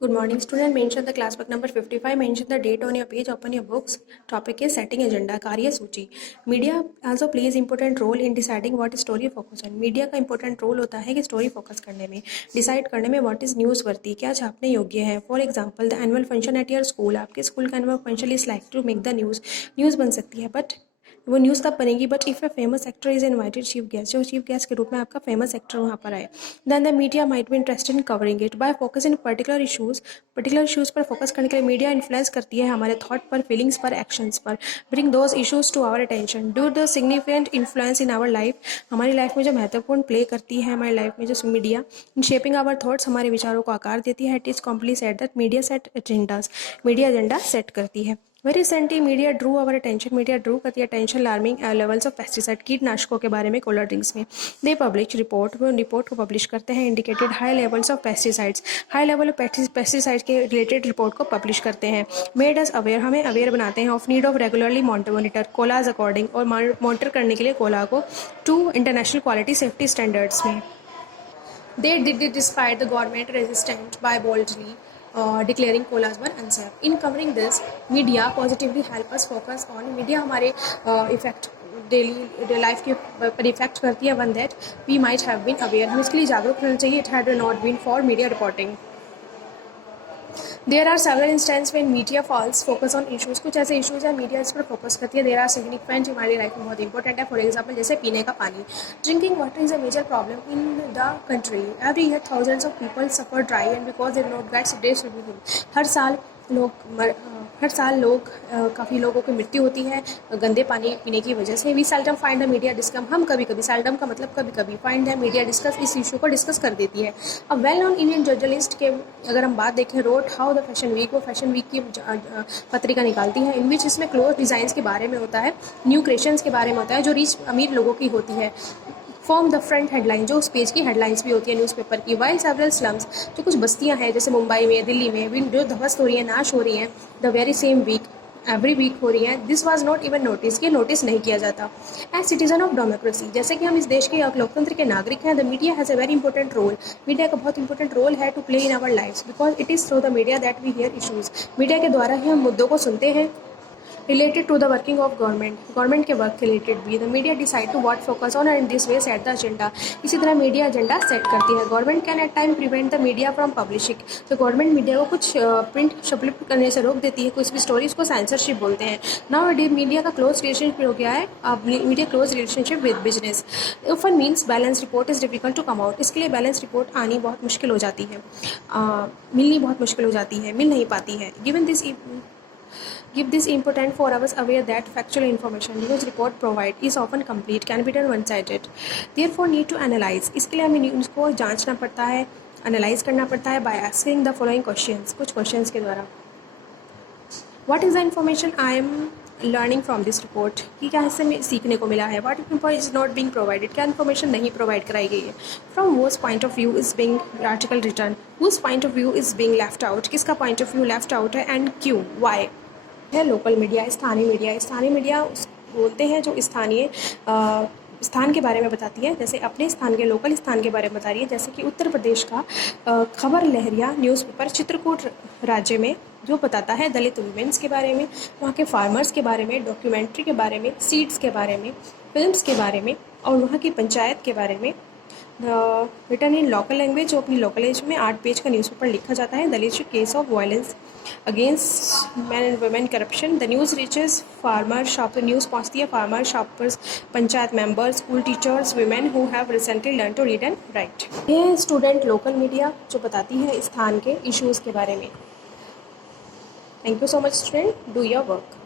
Good morning, student. Mention the class book number 55. Mention the date on your page. Open your books. Topic is setting agenda. कार्य सूची. Media also plays important role in deciding what story focus on. Media का important role होता है कि story focus करने में, decide करने में what is newsworthy, क्या छापने योग्य है. For example, the annual function at your school. आपके स्कूल का annual function is like to make the news. News बन सकती है, but वो न्यूज़ तब बनेगी but if a famous actor is invited chief guest, जो चीफ गेस्ट के रूप में आपका फेमस एक्टर वहाँ पर आए, then the media might be interested in covering it by focus in particular issues पर फोकस करने के लिए मीडिया इन्फ्लुएंस करती है हमारे थॉट पर, फीलिंग्स पर, एक्शंस पर. Bring those issues to our attention. Do the significant influence in our life. हमारी लाइफ में जो महत्वपूर्ण प्ले करती है हमारी लाइफ में जो media in shaping our thoughts, हमारे विचारों को आकार देती है. It is complicit that media set agendas. Media agenda set करती है. Very recently media drew our attention. Media drew करती है attention alarming levels of pesticide, कीटनाशकों के बारे में कोलर ड्रिंक्स में. They publish report. वो रिपोर्ट को पब्लिश करते हैं. Indicated high levels of pesticides. High level of pesticide के रिलेटेड रिपोर्ट को पब्लिश करते हैं. Made us aware. हमें अवेयर बनाते हैं of need of regularly monitor colas according, और मॉनिटर करने के लिए कोला को to international quality safety standards में. They did it despite the government resistant by boldly declaring colas were unsafe. In covering this, media positively help us focus on. Media हमारे effect daily life के पर effect करती है. One that we might have been aware. हम इसके लिए जागरूक रहना चाहिए. It had not been for media reporting. There are several instance when media falls focus on issues. कुछ ऐसे इशूज़ हैं मीडिया इस पर फोकस करती है. देर आर सिग्निफिकेंट, हमारी लाइफ में बहुत इंपॉर्टेंट है. फॉर एग्जाम्पल जैसे पीने का पानी. Drinking water is a major problem in the country. Every year thousands of people suffer dry and because they not gets dress. हर साल काफ़ी लोगों की मृत्यु होती है गंदे पानी पीने की वजह से. We seldom find the media discuss. हम कभी कभी, सेल्डम का मतलब कभी कभी, फाइंड द मीडिया डिस्कस, इस इशू को डिस्कस कर देती है. अब वेल नोन इंडियन जर्नलिस्ट के अगर हम बात देखें, wrote how the fashion week. वो फैशन वीक की पत्रिका निकालती है इन विच इसमें क्लोथ डिज़ाइंस के बारे में होता है, न्यू क्रिएशंस के बारे में होता है जो रिच अमीर लोगों की होती है. फॉर्म द फ्रंट हेडलाइन, जो उस पेज की हेडलाइंस भी होती है न्यूज़पेपर की. वाइल सेवरल स्लम्स, जो कुछ बस्तियां हैं जैसे मुंबई में, दिल्ली में, जो ध्वस्त हो रही हैं, नाश हो रही हैं, the very same week, every week हो रही हैं. This was not even notice, ये नोटिस नहीं किया जाता. एज सिटीजन ऑफ डेमोक्रेसी, जैसे कि हम इस देश के लोकतंत्र के नागरिक हैं, the media has a very important role. Media का बहुत इंपॉर्टेंट रोल है to play in our lifes because it is through the media that we hear issues. Media के द्वारा ही हम मुद्दों को सुनते हैं. Related to the working of government के वर्क के रिलेटेड भी. The media decide to what focus on and this way set the agenda. इसी तरह मीडिया एजेंडा सेट करती है. Government can at time prevent the media from publishing. तो government media को कुछ प्रिंट शपलिफ्ट करने से रोक देती है. कुछ भी स्टोरीज को सेंसरशिप बोलते हैं. नाउ मीडिया का क्लोज रिलेशनशिप हो गया है. Media close relationship with business. Often means balance report is difficult to come out. इसके लिए बैलेंस रिपोर्ट आनी बहुत मुश्किल हो जाती है, मिलनी बहुत मुश्किल हो जाती है, मिल नहीं पाती है. Give this important for us aware that factual information news report provide is often complete, can be done one-sided. Therefore need to analyze. इसके लिए हमें न्यूज़ को जांचना पड़ता है, एनालाइज करना पड़ता है by asking the following questions. कुछ क्वेश्चंस के द्वारा. What is the information I am learning from this report? कि क्या इससे हमें सीखने को मिला है. What information is not being provided? क्या इन्फॉर्मेशन नहीं प्रोवाइड कराई गई है. From whose point of view is being article written? Whose point of view is being left out? किसका point of view left out है and क्यों, why? है local media. स्थानीय मीडिया. स्थानीय मीडिया बोलते हैं जो स्थानीय स्थान के बारे में बताती है, जैसे अपने स्थान के लोकल स्थान के बारे में बता रही है. जैसे कि उत्तर प्रदेश का खबर लहरिया न्यूज़पेपर चित्रकूट राज्य में जो बताता है दलित वुमेन्स के बारे में, वहाँ के फार्मर्स के बारे में, डॉक्यूमेंट्री के बारे में, सीड्स के बारे में, फिल्म्स के बारे में और वहाँ की पंचायत के बारे में. रिटर्न इन लोकल लैंग्वेज, जो अपनी लोकल लैंग्वेज में 8 पेज का न्यूज़पेपर लिखा जाता है. Dalit case of violence against man and women corruption. The news reaches farmer shopper. News पहुंचती है farmer, shoppers, panchayat members, school teachers, women who have recently learn to read and write. ये है student local media जो बताती है स्थान के issues के बारे में. Thank you so much student. Do your work.